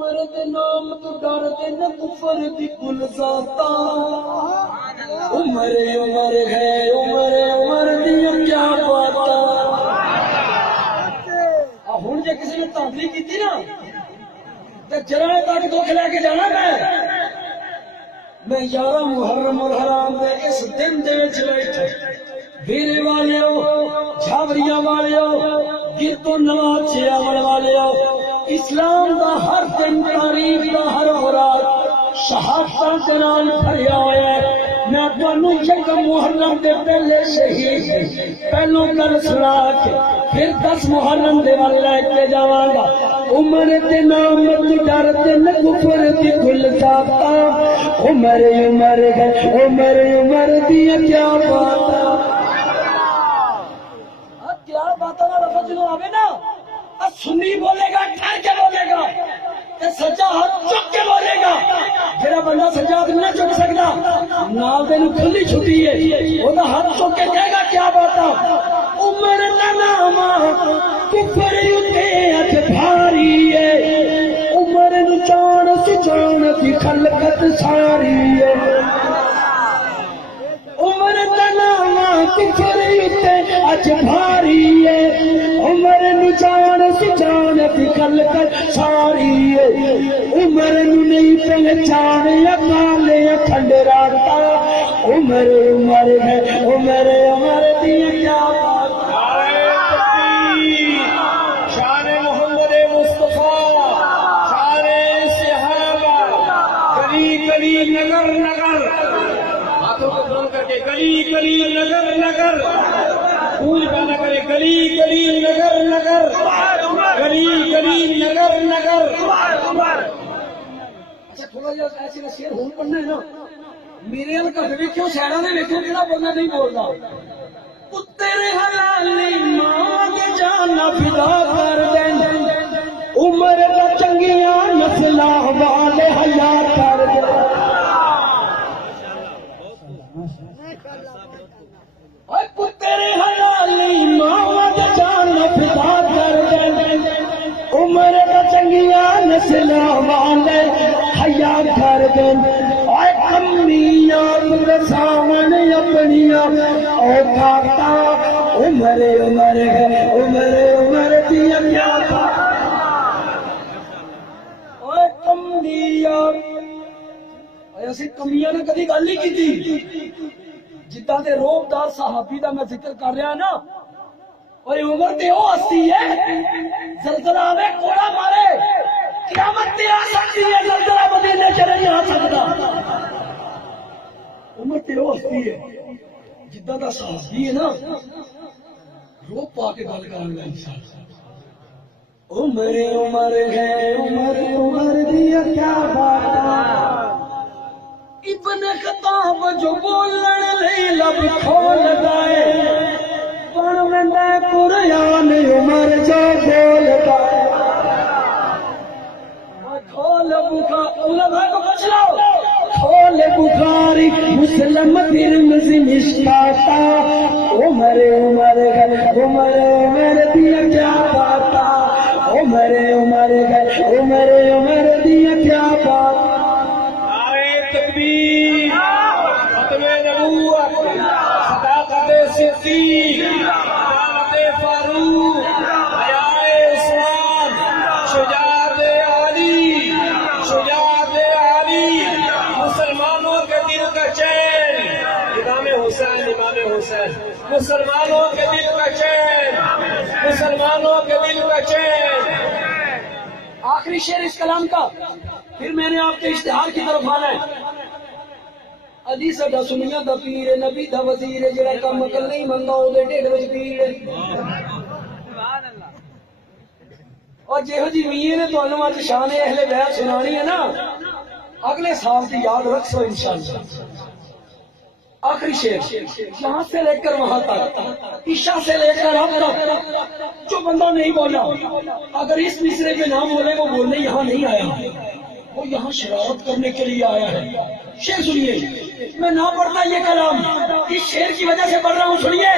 عمر دے نام تو ڈر دے نہ کفر دی کل ذاتا عمر عمر ہے عمر عمر دی کیا باتا ہن جے کسی نے تانگی کیتی نا تے جرا تک دکھ لے کے جانا میں 11 محرم الحرام دے اس دن دے وچ بیٹھے ویرے والیو جھاوریاں والیو گردو نواز چیاوڑ والیو اسلام دا ہر دن تاریخ دا ہر رات شہادتاں دے نال بھریا ہویا ہے میں تانوں یکم محرم دے پہلے شہید پہلو کر سنا کے پھر 10 محرم دے ول لے کے جاواں گا عمر دے نام تے ڈر تے نہ کفر دی کل ذاتا عمر عمر ہے عمر عمر دی کیا بات کیا باتاں دا لفظ جو آوے نا سنی بولے گا ٹھہر کے بولے گا سچا ہاتھ چک کے بولے گا جڑا بندہ سچا ہاتھ نہ چک سکتا نال دے نو کھلی چھٹی ہے او دا ہاتھ چک کے کہے گا کیا بات عمر دا نام کفر اتے اج بھاری ہے عمر نو جان سجان دی خلقت ساری ہے عمر دا نام کفر اتے اج بھاری ہے عمر نو جان سجان دی خلقت ساری ہے عمر نو نہیں پہچان اکالے کھنڈ راتا عمر عمر ہے عمر عمر دی کیا بات شان محمد مصطفیٰ شان صحابہ گلی گلی نگر نگر ہاتھوں کو بلند کر کے گلی گلی نگر نگر پھول پیدا کرے گلی گلی نگر نگر گلی گلی نگر نگر اچھا تھوڑا جہا ایسے شیر ہوں پڑھنا ہے نا میرے ال گھر ویکھو شہراں دے ویکھو کیڑا بندہ نہیں بولدا پتر حلالی ماں دے جانا فدا کر دین عمر دا چنگیاں نسلاں والے حیا کر دین اوے پتر حلالی ماں دے جانا فدا کر دین عمر دا چنگیاں نسلاں والے حیا کر دین اوے کمیاں رساون اپنیاں او کاتا عمر عمر ہے عمر عمر دی کیا بات اوے کمیاں اسی کمیاں نے کبھی گل نہیں کیتی جداں دے روبدار صحابی دا میں ذکر کر رہا نا اور عمر تے او ہستی ہے زلزلہ آوے کوڑا مارے قیامت تے آ سکتی ہے زلزلہ مدینے چ نہیں آ سکتا عمر تے او ہستی ہے جداں دا صحابی ہے نا رو پا کے گل کرن گا انسان عمر عمر ہے عمر عمر دی کیا بات ابن خطاب جو بولن لئی لب کھولدا ہے پڑھ ویندا قرآن عمر جو بولدا ہے کھول بخاری علماء کو پوچھ لو کھول بخاری مسلم ترمذی مشکات عمر عمر ہے عمر عمر دی کیا بات عمر عمر ہے عمر عمر دی کیا بات تکبیر ختم نبوت صداقت صدیق عدالت فاروق حیاء عثمان شجاعت علی مسلمانوں کے دل کا چین امام حسین مسلمانوں کے دل کا چین مسلمانوں کے دل کا چین آخری شعر اس کلام کا پھر میں نے آپ کے اشتہار کی طرف آنا ہے علی ساڈا سنیاں دا پیر ہے نبی دا وزیر ہے جڑا کم عقل نہیں منگا او دے ڈھڈ وچ پیر ہے اور جہو جی میے نے تانوں اج شان اہل بیت سنانی ہے نا اگلے سال کی یاد رکھو انشاءاللہ آخری شعر یہاں سے لے کر وہاں تک عشاء سے لے کر اب تک جو بندہ نہیں بولا اگر اس مصرے پہ نام بولے وہ بولنے یہاں نہیں آیا وہ یہاں شرارت کرنے کے لیے آیا ہے شعر سنیے میں نہ پڑھتا یہ کلام اس شعر کی وجہ سے پڑھ رہا ہوں سنیے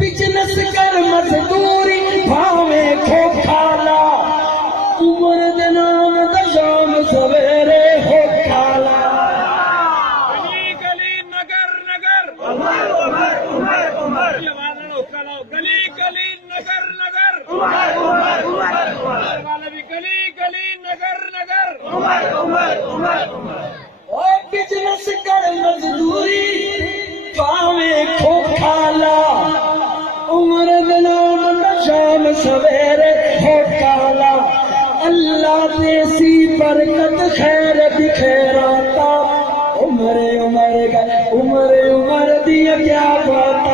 بزنس کر مزدوری بھاوے کھو کھالا عمر دے نام دا سویرے ہو کالا گلی گلی نگر نگر گلی گلی نگر نگر والا بھی گلی گلی نگر نگر اور بزنس کر مزدوری پاویں کھو کھالا عمر دنام شام سویرے ہو کالا اللہ دیسی برکت خیر بکھیراتا عمر عمر دیا کیا بات